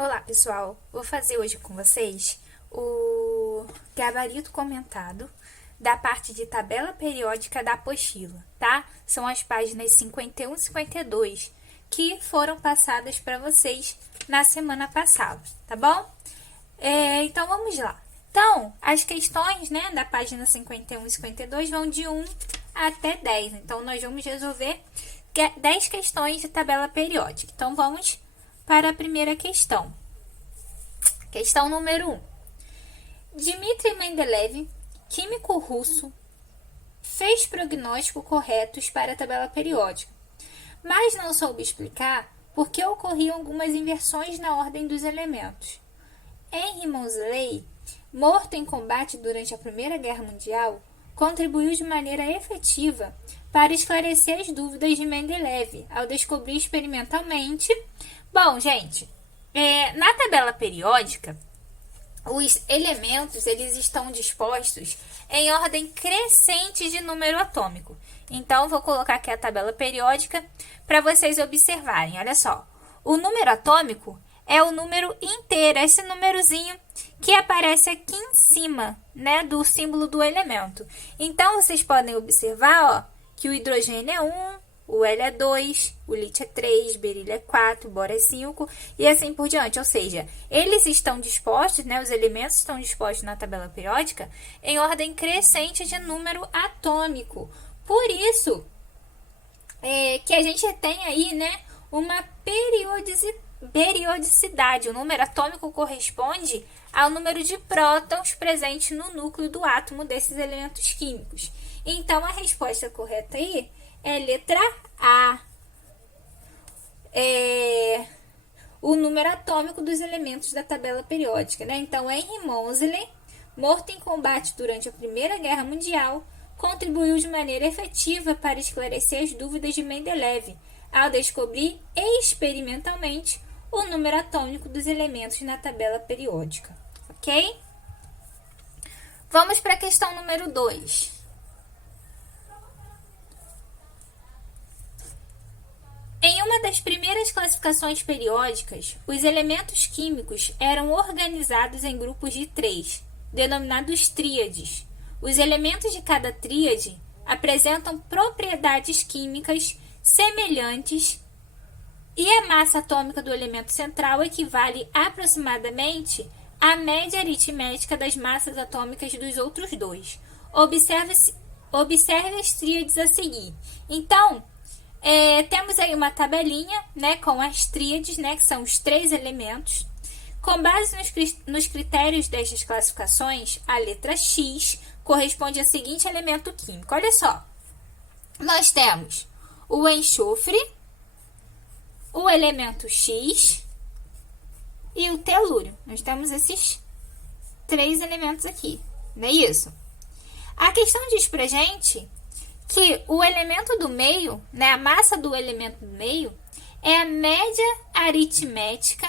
Olá, pessoal! Vou fazer hoje com vocês o gabarito comentado da parte de tabela periódica da apostila, tá? São as páginas 51 e 52 que foram passadas para vocês na semana passada, tá bom? Então, vamos lá. Então, as questões, né, da página 51 e 52 vão de 1 até 10. Então, nós vamos resolver 10 questões de tabela periódica. Então, vamos para a primeira questão. Questão número 1. Dmitry Mendeleev, químico russo, fez prognósticos corretos para a tabela periódica, mas não soube explicar por que ocorriam algumas inversões na ordem dos elementos. Henry Moseley, morto em combate durante a Primeira Guerra Mundial, contribuiu de maneira efetiva para esclarecer as dúvidas de Mendeleev ao descobrir experimentalmente. Bom, gente, na tabela periódica, os elementos eles estão dispostos em ordem crescente de número atômico. Então, vou colocar aqui a tabela periódica para vocês observarem. Olha só, o número atômico é o número inteiro, esse númerozinho que aparece aqui em cima, né, do símbolo do elemento. Então, vocês podem observar, ó, que o hidrogênio é 1, o Hélio é 2, o lítio é 3, berílio é 4, boro é 5 e assim por diante. Ou seja, eles estão dispostos, né, os elementos estão dispostos na tabela periódica em ordem crescente de número atômico. Por isso, que a gente tem aí, né, uma periodicidade. O número atômico corresponde ao número de prótons presentes no núcleo do átomo desses elementos químicos. Então, a resposta correta aí é letra A. O número atômico dos elementos da tabela periódica, né? Então, Henry Moseley, morto em combate durante a Primeira Guerra Mundial, contribuiu de maneira efetiva para esclarecer as dúvidas de Mendeleev ao descobrir experimentalmente o número atômico dos elementos na tabela periódica, ok? Vamos para a questão número 2. Em uma das primeiras classificações periódicas, os elementos químicos eram organizados em grupos de 3, denominados tríades. Os elementos de cada tríade apresentam propriedades químicas semelhantes e a massa atômica do elemento central equivale aproximadamente à média aritmética das massas atômicas dos outros dois. Observe as tríades a seguir. Então, temos aí uma tabelinha, né, com as tríades, né, que são os 3 elementos. Com base nos critérios destas classificações, a letra X corresponde ao seguinte elemento químico. Olha só, nós temos o enxofre, o elemento X e o telúrio. Nós temos esses 3 elementos aqui, não é isso? A questão diz pra gente que o elemento do meio, né, a massa do elemento do meio, é a média aritmética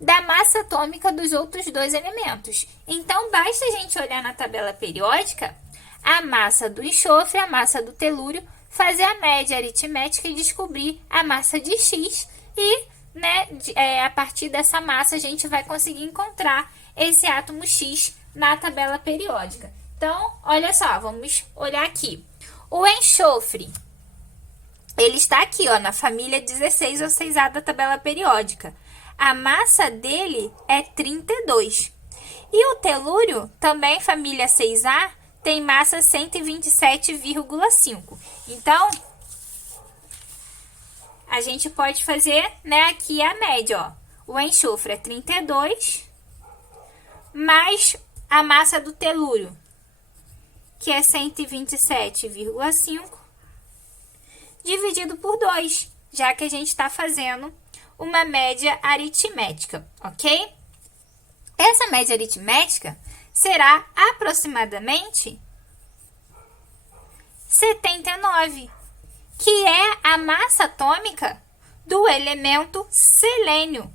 da massa atômica dos outros 2 elementos. Então, basta a gente olhar na tabela periódica a massa do enxofre, a massa do telúrio, fazer a média aritmética e descobrir a massa de X e, né, a partir dessa massa a gente vai conseguir encontrar esse átomo X na tabela periódica. Então, olha só, vamos olhar aqui. O enxofre, ele está aqui, ó, na família 16 ou 6A da tabela periódica. A massa dele é 32. E o telúrio, também família 6A, tem massa 127,5. Então, a gente pode fazer, né, aqui a média, ó. O enxofre é 32, mais a massa do telúrio, que é 127,5, dividido por 2, já que a gente está fazendo uma média aritmética, ok? Essa média aritmética será aproximadamente 79, que é a massa atômica do elemento selênio,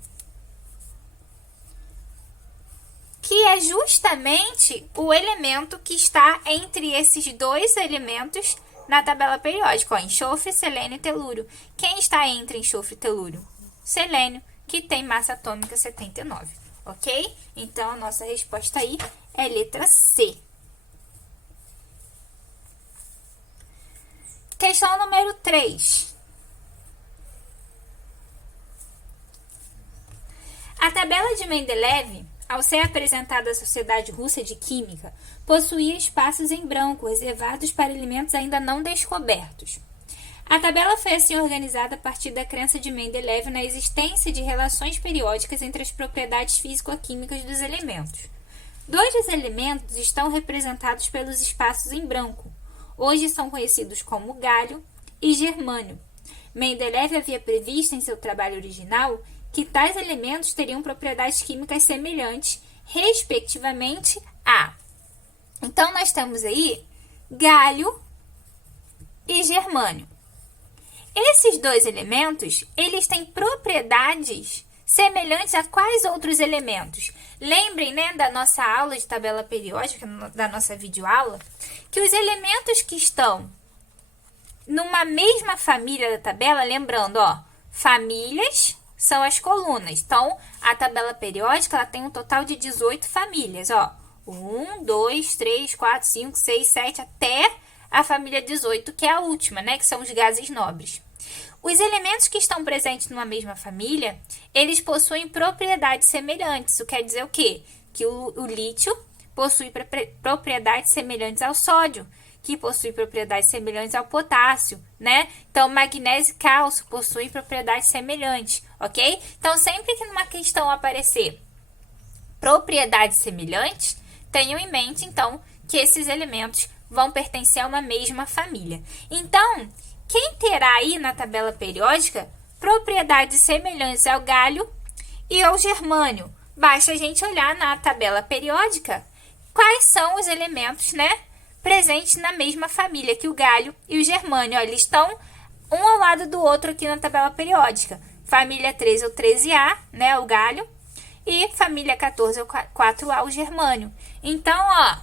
que é justamente o elemento que está entre esses 2 elementos na tabela periódica, ó, enxofre, selênio e telúrio. Quem está entre enxofre e telúrio? Selênio. que tem massa atômica 79, ok? Então, a nossa resposta aí é letra C. Questão número 3. A tabela de Mendeleev, ao ser apresentada à Sociedade Russa de Química, possuía espaços em branco reservados para elementos ainda não descobertos. A tabela foi assim organizada a partir da crença de Mendeleev na existência de relações periódicas entre as propriedades físico-químicas dos elementos. Dois dos elementos estão representados pelos espaços em branco. Hoje são conhecidos como galho e germânio. Mendeleev havia previsto em seu trabalho original que tais elementos teriam propriedades químicas semelhantes, respectivamente, a... Então, nós temos aí galho e germânio. Esses dois elementos, eles têm propriedades semelhantes a quais outros elementos? Lembrem, né, da nossa aula de tabela periódica, da nossa videoaula, que os elementos que estão numa mesma família da tabela, lembrando, ó, famílias são as colunas. Então, a tabela periódica, ela tem um total de 18 famílias, ó. 1, 2, 3, 4, 5, 6, 7, até a família 18, que é a última, né, que são os gases nobres. Os elementos que estão presentes numa mesma família, eles possuem propriedades semelhantes. Isso quer dizer o quê? Que o lítio possui propriedades semelhantes ao sódio, que possui propriedades semelhantes ao potássio, né? Então, magnésio e cálcio possuem propriedades semelhantes, ok? Então, sempre que numa questão aparecer propriedades semelhantes, tenham em mente, então, que esses elementos vão pertencer a uma mesma família. Então, quem terá aí na tabela periódica propriedades semelhantes ao galho e ao germânio? Basta a gente olhar na tabela periódica quais são os elementos, né, presentes na mesma família que o galho e o germânio. Ó, eles estão um ao lado do outro aqui na tabela periódica. Família 13 ou 13A, né, o galho, e família 14 ou 4A, o germânio. Então, ó,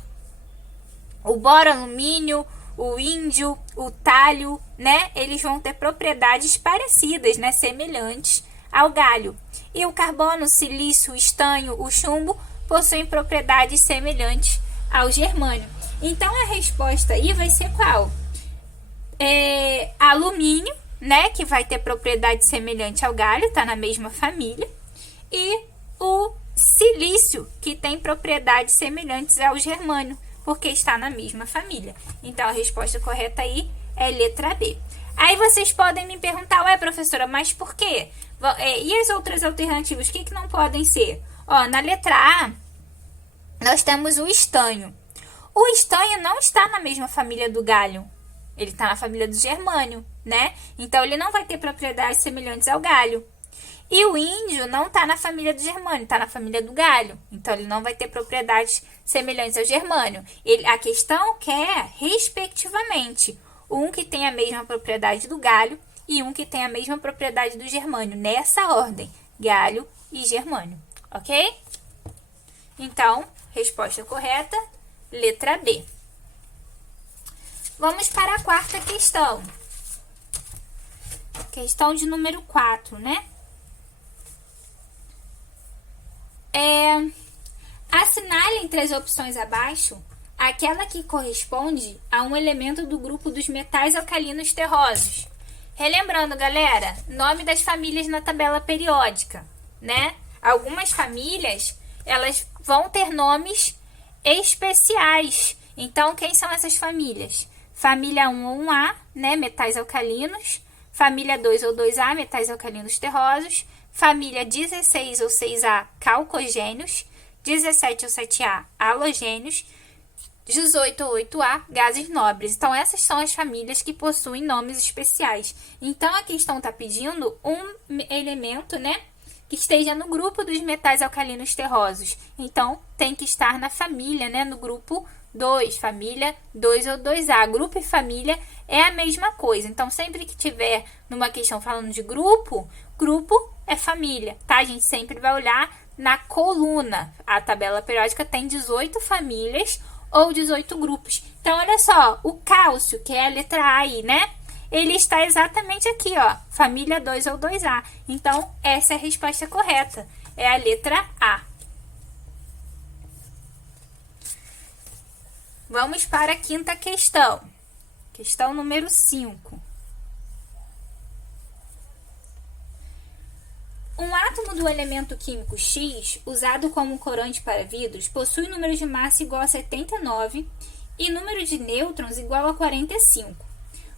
o boro alumínio, o índio, o talho, né, eles vão ter propriedades parecidas, né, semelhantes ao galho. E o carbono, o silício, o estanho, o chumbo possuem propriedades semelhantes ao germânio. Então, a resposta aí vai ser qual? Alumínio, né, que vai ter propriedade semelhante ao galho, tá na mesma família. E o silício, que tem propriedades semelhantes ao germânio, porque está na mesma família. Então, a resposta correta aí é letra B. Aí vocês podem me perguntar, ué, professora, mas por quê? E as outras alternativas, o que não podem ser? Ó, na letra A, nós temos o estanho. O estanho não está na mesma família do galho. Ele está na família do germânio, né? Então, ele não vai ter propriedades semelhantes ao galho. E o índio não está na família do germânio, está na família do galho. Então, ele não vai ter propriedades semelhantes ao germânio. A questão quer, respectivamente, um que tem a mesma propriedade do galho e um que tem a mesma propriedade do germânio. Nessa ordem, galho e germânio, ok? Então, resposta correta, letra B. Vamos para a quarta questão. Questão de número 4, né? Assinale entre as opções abaixo aquela que corresponde a um elemento do grupo dos metais alcalinos terrosos. Relembrando, galera, nome das famílias na tabela periódica, né? Algumas famílias, elas vão ter nomes especiais. Então, quem são essas famílias? Família 1 ou 1A, né, metais alcalinos. Família 2 ou 2A, metais alcalinos terrosos. Família 16 ou 6A, calcogênios. 17 ou 7A, halogênios. 18 ou 8A, gases nobres. Então, essas são as famílias que possuem nomes especiais. Então, a questão está pedindo um elemento, né, que esteja no grupo dos metais alcalinos terrosos. Então, tem que estar na família, né, no grupo 2, família 2 ou 2A. Grupo e família é a mesma coisa. Então, sempre que tiver numa questão falando de grupo, grupo é família, tá? A gente sempre vai olhar na coluna. A tabela periódica tem 18 famílias ou 18 grupos. Então, olha só, o cálcio, que é a letra A aí, né? ele está exatamente aqui, ó, família 2 ou 2A. Então, essa é a resposta correta, é a letra A. Vamos para a quinta questão. Questão número 5. Um átomo do elemento químico X, usado como corante para vidros, possui número de massa igual a 79 e número de nêutrons igual a 45.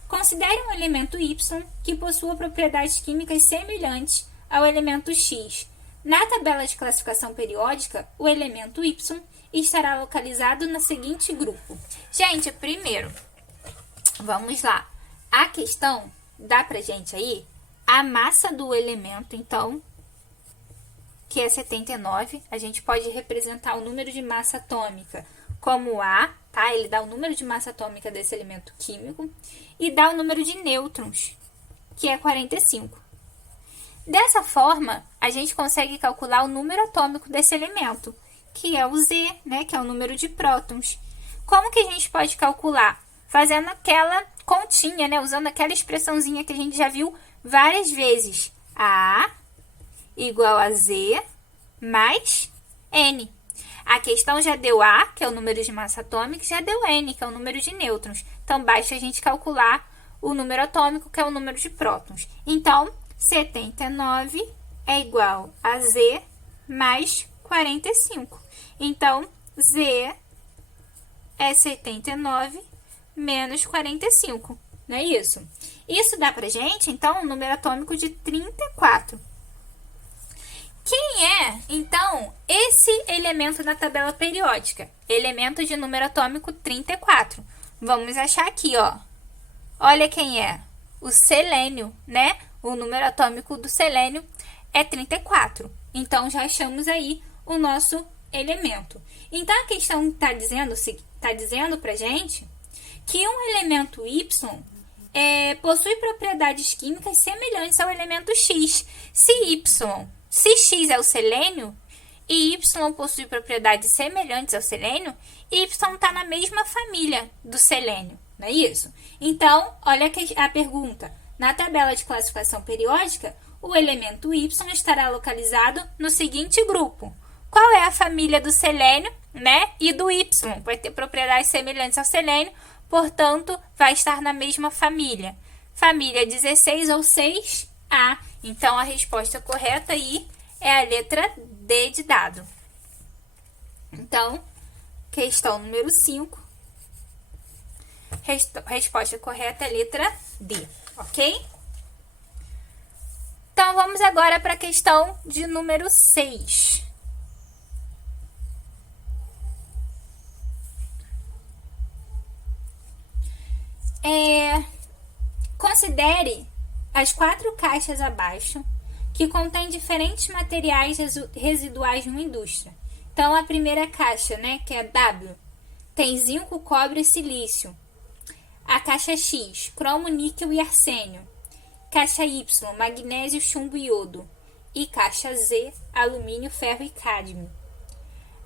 Considere um elemento Y que possua propriedades químicas semelhantes ao elemento X. Na tabela de classificação periódica, o elemento Y estará localizado no seguinte grupo. Gente, primeiro, vamos lá. A questão dá pra gente aí a massa do elemento, então, que é 79. A gente pode representar o número de massa atômica como A, tá? Ele dá o número de massa atômica desse elemento químico e dá o número de nêutrons, que é 45. Dessa forma, a gente consegue calcular o número atômico desse elemento, que é o Z, né? Que é o número de prótons. Como que a gente pode calcular? Fazendo aquela continha, né? Usando aquela expressãozinha que a gente já viu várias vezes. A igual a Z mais N. A questão já deu A, que é o número de massa atômica, e já deu N, que é o número de nêutrons. Então, basta a gente calcular o número atômico, que é o número de prótons. Então, 79 é igual a Z mais 45. Então, Z é 79 menos 45. Não é isso? Isso dá pra gente, então, um número atômico de 34. Quem é, então, esse elemento da tabela periódica? Elemento de número atômico 34. Vamos achar aqui, ó. Olha quem é. O selênio, né? O número atômico do selênio é 34. Então, já achamos aí o nosso elemento. Então, a questão está dizendo pra gente que um elemento Y possui propriedades químicas semelhantes ao elemento X. Se X é o selênio e Y possui propriedades semelhantes ao selênio, Y está na mesma família do selênio, não é isso? Então, olha a pergunta. Na tabela de classificação periódica, o elemento Y estará localizado no seguinte grupo. Qual é a família do selênio, né? E do Y? Vai ter propriedades semelhantes ao selênio, portanto, vai estar na mesma família. Família 16 ou 6A. Então, a resposta correta aí é a letra D de dado. Então, questão número 5. Resposta correta é a letra D, ok? Então, vamos agora para a questão de número 6. Considere as 4 caixas abaixo que contêm diferentes materiais residuais de uma indústria. Então, a primeira caixa, né, que é W, tem zinco, cobre e silício. A caixa X, cromo, níquel e arsênio. Caixa Y, magnésio, chumbo e iodo. E caixa Z, alumínio, ferro e cádmio.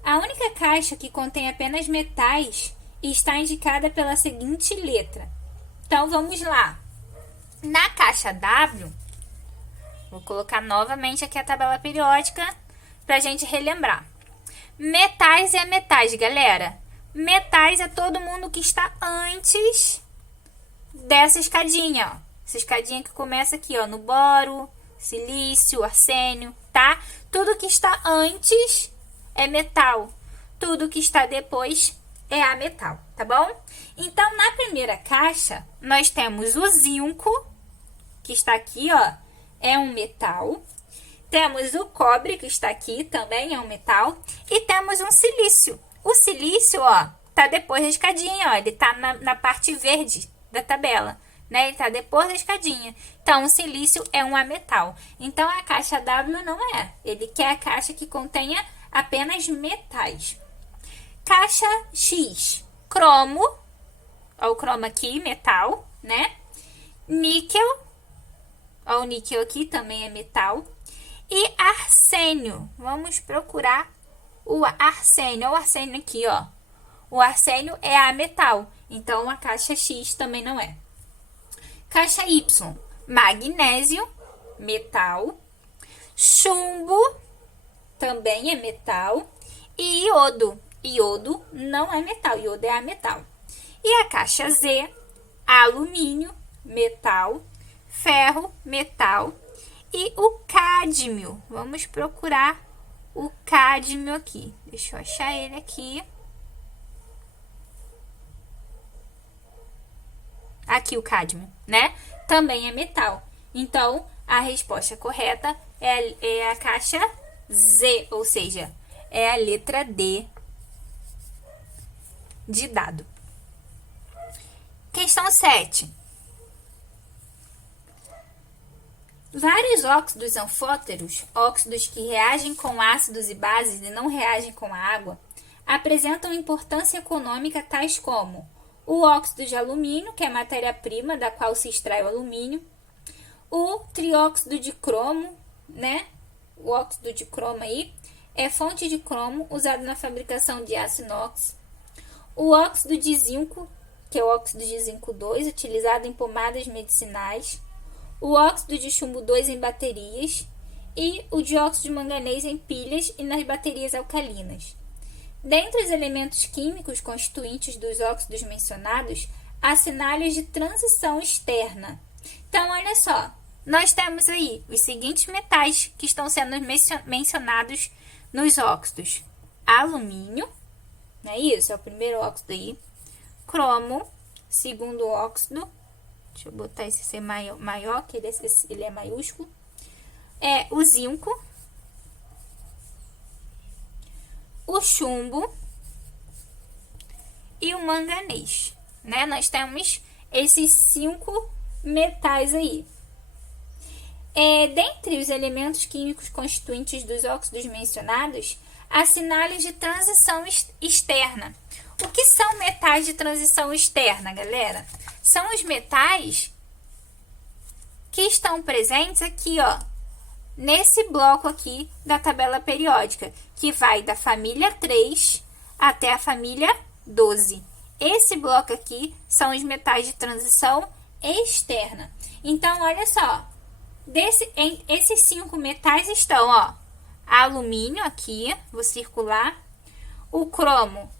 A única caixa que contém apenas metais está indicada pela seguinte letra. Então, vamos lá. Na caixa W, vou colocar novamente aqui a tabela periódica para a gente relembrar. Metais é metais, galera. Metais é todo mundo que está antes dessa escadinha, ó. Essa escadinha que começa aqui, ó, no boro, silício, arsênio, tá? Tudo que está antes é metal. Tudo que está depois é ametal, tá bom? Então, na primeira caixa, nós temos o zinco, que está aqui, ó, é um metal. Temos o cobre, que está aqui, também é um metal. E temos um silício. O silício, ó, tá depois da escadinha, ó, ele tá na parte verde da tabela, né? Ele tá depois da escadinha. Então, o silício é um ametal. Então, a caixa W não é. Ele quer a caixa que contenha apenas metais. Caixa X, cromo, ó, o cromo aqui, metal, né? Níquel, ó, o níquel aqui também é metal. E arsênio, vamos procurar o arsênio, ó, o arsênio aqui, ó. O arsênio é ametal, então a caixa X também não é. Caixa Y, magnésio, metal. Chumbo, também é metal. E iodo. Iodo não é metal, iodo é ametal. E a caixa Z, alumínio, metal. Ferro, metal. E o cádmio. Vamos procurar o cádmio aqui. Deixa eu achar ele aqui. Aqui o cádmio, né? Também é metal. Então, a resposta correta é a caixa Z, ou seja, é a letra D de dado. Questão 7. Vários óxidos anfóteros, óxidos que reagem com ácidos e bases e não reagem com a água, apresentam importância econômica tais como o óxido de alumínio, que é a matéria-prima da qual se extrai o alumínio, o trióxido de cromo, né? O óxido de cromo aí é fonte de cromo usado na fabricação de aço inox, o óxido de zinco, que é o óxido de zinco 2, utilizado em pomadas medicinais, o óxido de chumbo 2 em baterias e o dióxido de manganês em pilhas e nas baterias alcalinas. Dentre os elementos químicos constituintes dos óxidos mencionados, há sinais de transição externa. Então, olha só, nós temos aí os seguintes metais que estão sendo mencionados nos óxidos. Alumínio, não é isso? É o primeiro óxido aí. Cromo, segundo óxido. Deixa eu botar esse C maior, que ele é maiúsculo. É o zinco. O chumbo e o manganês, né? Nós temos esses 5 metais aí. Dentre os elementos químicos constituintes dos óxidos mencionados, há sinais de transição externa. O que são metais de transição externa, galera? São os metais que estão presentes aqui, ó, nesse bloco aqui da tabela periódica, que vai da família 3 até a família 12. Esse bloco aqui são os metais de transição externa. Então, olha só, esses 5 metais estão, ó, alumínio aqui, vou circular, o cromo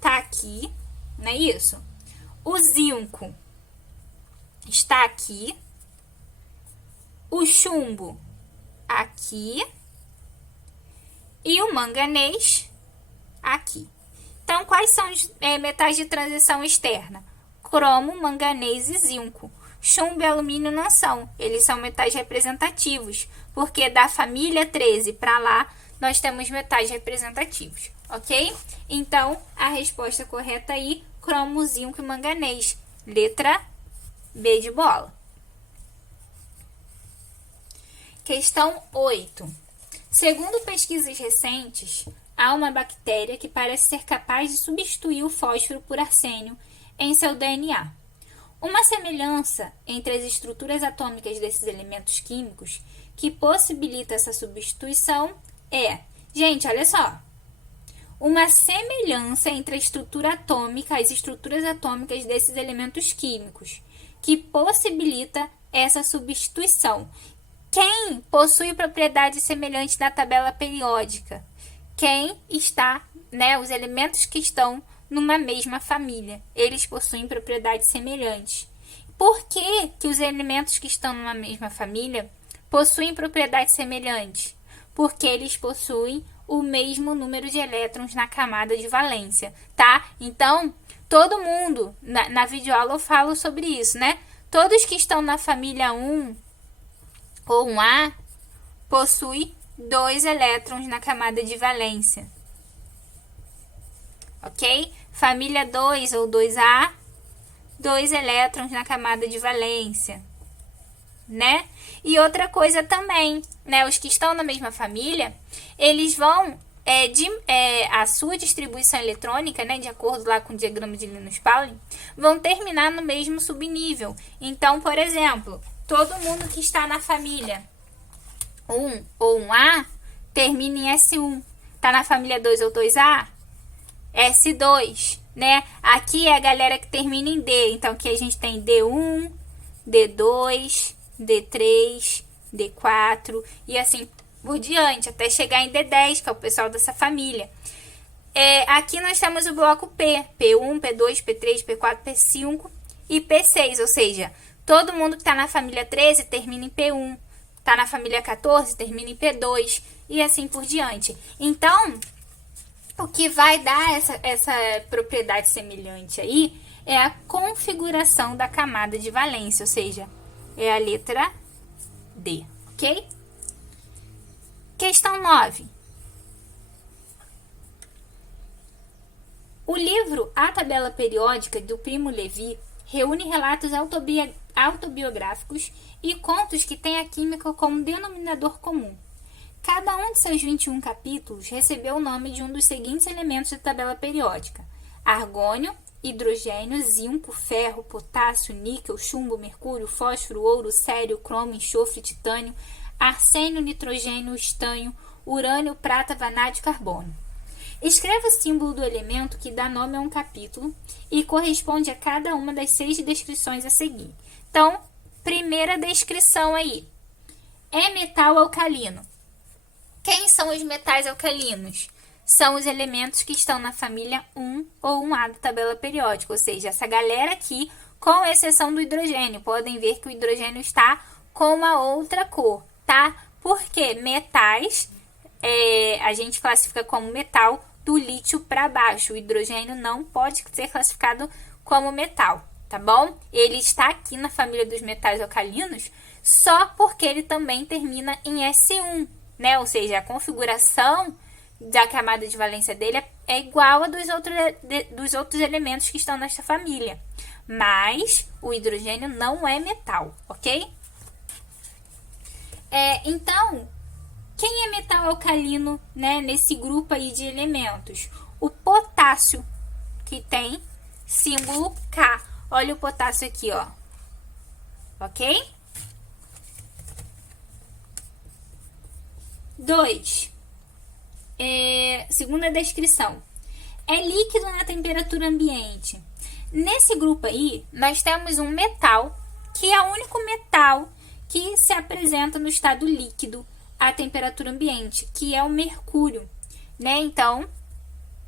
tá aqui, não é isso? O zinco está aqui, o chumbo aqui e o manganês aqui. Então, quais são os metais de transição externa? Cromo, manganês e zinco. Chumbo e alumínio não são, eles são metais representativos, porque da família 13 para lá, nós temos metais representativos, ok? Então, a resposta correta aí, cromo, zinco e manganês. Letra B de bola. Questão 8. Segundo pesquisas recentes, há uma bactéria que parece ser capaz de substituir o fósforo por arsênio em seu DNA. Uma semelhança entre as estruturas atômicas desses elementos químicos que possibilita essa substituição é... Gente, olha só. Uma semelhança entre a estrutura atômica, as estruturas atômicas desses elementos químicos que possibilita essa substituição. Quem possui propriedade semelhante na tabela periódica? Quem está, né, os elementos que estão numa mesma família, eles possuem propriedades semelhantes. Por que que os elementos que estão numa mesma família possuem propriedades semelhantes? Porque eles possuem o mesmo número de elétrons na camada de valência, tá? Então, todo mundo, na videoaula eu falo sobre isso, né? Todos que estão na família 1 ou 1A possuem 2 elétrons na camada de valência. Ok? Família 2 ou 2A, 2 elétrons na camada de valência, né? E outra coisa também, né? Os que estão na mesma família, eles vão, a sua distribuição eletrônica, né? De acordo lá com o diagrama de Linus-Pauling, vão terminar no mesmo subnível. Então, por exemplo, todo mundo que está na família 1 ou 1A, termina em S1. Tá na família 2 ou 2A? S2, né? Aqui é a galera que termina em D. Então, aqui a gente tem D1, D2, D3, D4 e assim por diante, até chegar em D10, que é o pessoal dessa família. Aqui nós temos o bloco P, P1, P2, P3, P4, P5 e P6, ou seja, todo mundo que está na família 13 termina em P1, está na família 14 termina em P2 e assim por diante. Então, o que vai dar essa propriedade semelhante aí é a configuração da camada de valência, ou seja, é a letra D, ok? Questão 9. O livro A Tabela Periódica, do Primo Levi, reúne relatos autobiográficos e contos que têm a química como denominador comum. Cada um de seus 21 capítulos recebeu o nome de um dos seguintes elementos da tabela periódica: argônio, hidrogênio, zinco, ferro, potássio, níquel, chumbo, mercúrio, fósforo, ouro, cério, cromo, enxofre, titânio, arsênio, nitrogênio, estanho, urânio, prata, vanádio e carbono. Escreva o símbolo do elemento que dá nome a um capítulo e corresponde a cada uma das 6 descrições a seguir. Então, primeira descrição aí. É metal alcalino. Quem são os metais alcalinos? São os elementos que estão na família 1 ou 1A da tabela periódica, ou seja, essa galera aqui, com exceção do hidrogênio. Podem ver que o hidrogênio está com uma outra cor, tá? Porque metais, a gente classifica como metal do lítio para baixo. O hidrogênio não pode ser classificado como metal, tá bom? Ele está aqui na família dos metais alcalinos só porque ele também termina em S1, né? Ou seja, a configuração da camada de valência dele é igual a dos outros elementos que estão nesta família. Mas o hidrogênio não é metal, ok? Então, quem é metal alcalino, né, nesse grupo aí de elementos? O potássio, que tem símbolo K. Olha o potássio aqui, ó. Ok? 2. Segunda descrição. É líquido na temperatura ambiente. Nesse grupo aí, nós temos um metal, que é o único metal que se apresenta no estado líquido à temperatura ambiente, que é o mercúrio, né? Então,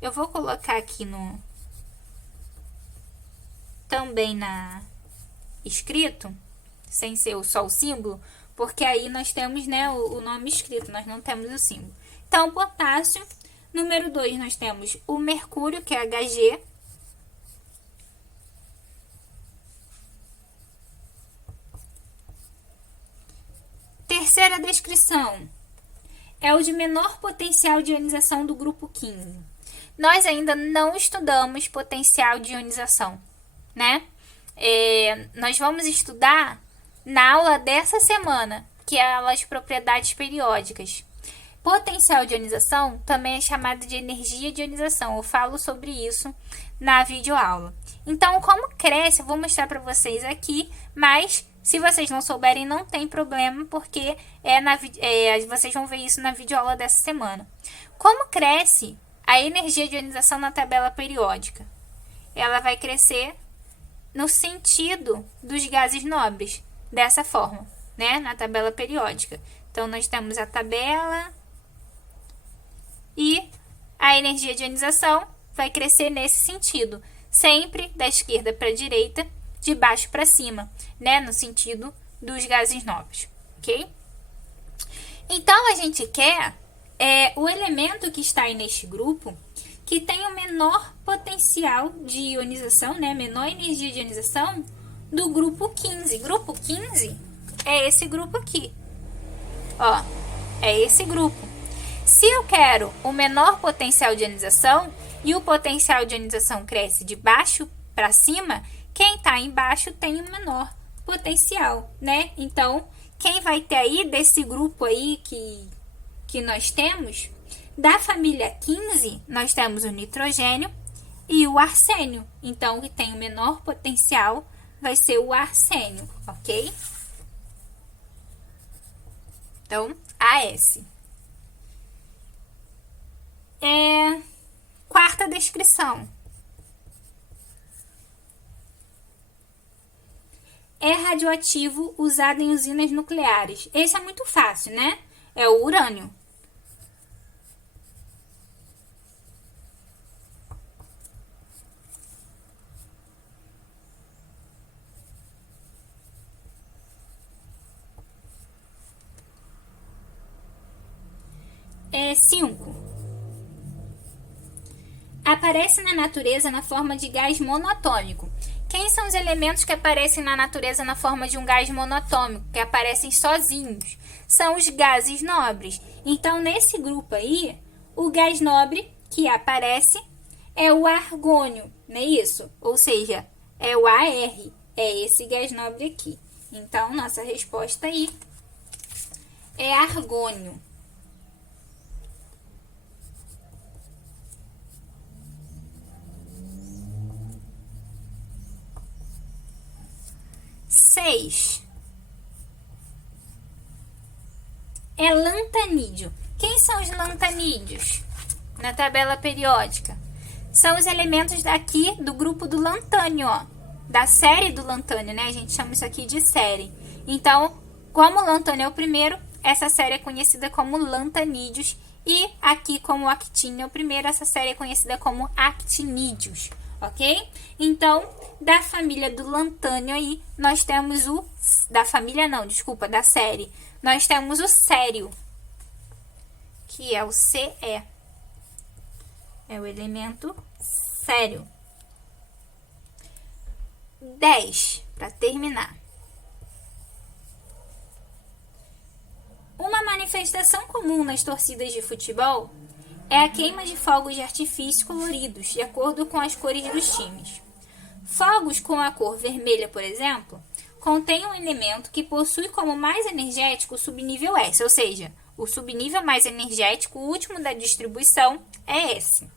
eu vou colocar aqui também escrito, sem ser só o símbolo, porque aí nós temos, né, o nome escrito, nós não temos o símbolo. Então, potássio. Número 2, nós temos o mercúrio, que é Hg. Terceira descrição. É o de menor potencial de ionização do grupo 15. Nós ainda não estudamos potencial de ionização, né? Nós vamos estudar na aula dessa semana, que é a aula de propriedades periódicas. Potencial de ionização também é chamado de energia de ionização. Eu falo sobre isso na videoaula. Então, como cresce, eu vou mostrar para vocês aqui, mas se vocês não souberem, não tem problema, porque vocês vão ver isso na videoaula dessa semana. Como cresce a energia de ionização na tabela periódica? Ela vai crescer no sentido dos gases nobres, dessa forma, né? Na tabela periódica. Então, nós temos a tabela e a energia de ionização vai crescer nesse sentido, sempre da esquerda para a direita, de baixo para cima, né? No sentido dos gases nobres, ok? Então, a gente quer o elemento que está aí neste grupo que tem o menor potencial de ionização, né? Menor energia de ionização do grupo 15. Grupo 15 é esse grupo aqui, ó, é esse grupo. Se eu quero o menor potencial de ionização e o potencial de ionização cresce de baixo para cima, quem está embaixo tem o menor potencial, né? Então, quem vai ter aí desse grupo aí que nós temos, da família 15, nós temos o nitrogênio e o arsênio. Então, o que tem o menor potencial vai ser o arsênio, ok? Então, AS. Quarta descrição. é radioativo usado em usinas nucleares? Esse é muito fácil, né? É o urânio. É 5. Aparece na natureza na forma de gás monatômico. Quem são os elementos que aparecem na natureza na forma de um gás monatômico, que aparecem sozinhos? São os gases nobres. Então, nesse grupo aí, o gás nobre que aparece é o argônio, não é isso? Ou seja, é o Ar, é esse gás nobre aqui. Então, nossa resposta aí é argônio. Seis. É lantanídeo. Quem são os lantanídeos na tabela periódica? São os elementos daqui do grupo do lantânio, ó. Da série do lantânio, né? A gente chama isso aqui de série. Então, como o lantânio é o primeiro, essa série é conhecida como lantanídeos. E aqui, como o actínio é o primeiro, essa série é conhecida como actinídeos. Ok? Então, da família do lantânio aí, nós temos o... Da família não, desculpa, da série. Nós temos o sério, que é o Ce. É o elemento sério. 10, para terminar. Uma manifestação comum nas torcidas de futebol é a queima de fogos de artifício coloridos, de acordo com as cores dos times. Fogos com a cor vermelha, por exemplo, contém um elemento que possui como mais energético o subnível S, ou seja, o subnível mais energético, o último da distribuição, é S.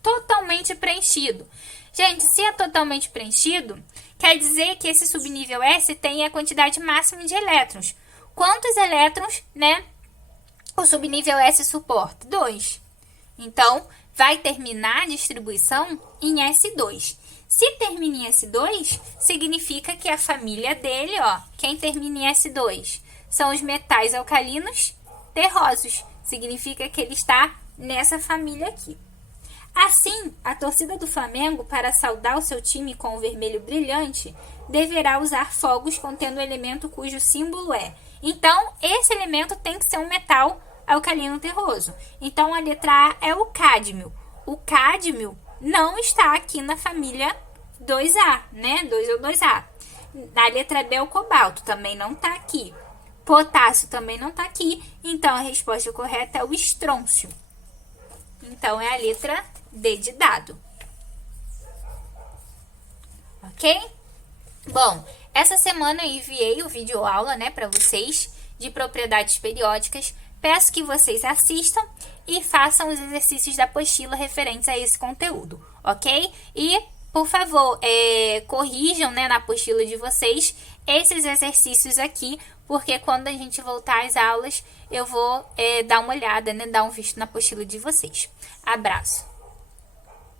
Totalmente preenchido. Gente, se é totalmente preenchido, quer dizer que esse subnível S tem a quantidade máxima de elétrons. Quantos elétrons, né, o subnível S suporta? 2. Então, vai terminar a distribuição em S2. Se termina em S2, significa que a família dele, ó, quem termina em S2, são os metais alcalinos terrosos. Significa que ele está nessa família aqui. Assim, a torcida do Flamengo, para saudar o seu time com o vermelho brilhante, deverá usar fogos contendo o elemento cujo símbolo é. Então, esse elemento tem que ser um metal alcalino terroso. Então, a letra A é o cádmio. O cádmio não está aqui na família 2A, né? 2 ou 2A. A letra B é o cobalto, também não está aqui. Potássio também não está aqui. Então, a resposta correta é o estrôncio. Então, é a letra D de dado. Ok? Bom, essa semana eu enviei o vídeo aula, né, para vocês de propriedades periódicas. Peço que vocês assistam e façam os exercícios da apostila referentes a esse conteúdo, ok? E, por favor, corrijam, né, na apostila de vocês esses exercícios aqui, porque quando a gente voltar às aulas, eu vou dar uma olhada, né, dar um visto na apostila de vocês. Abraço!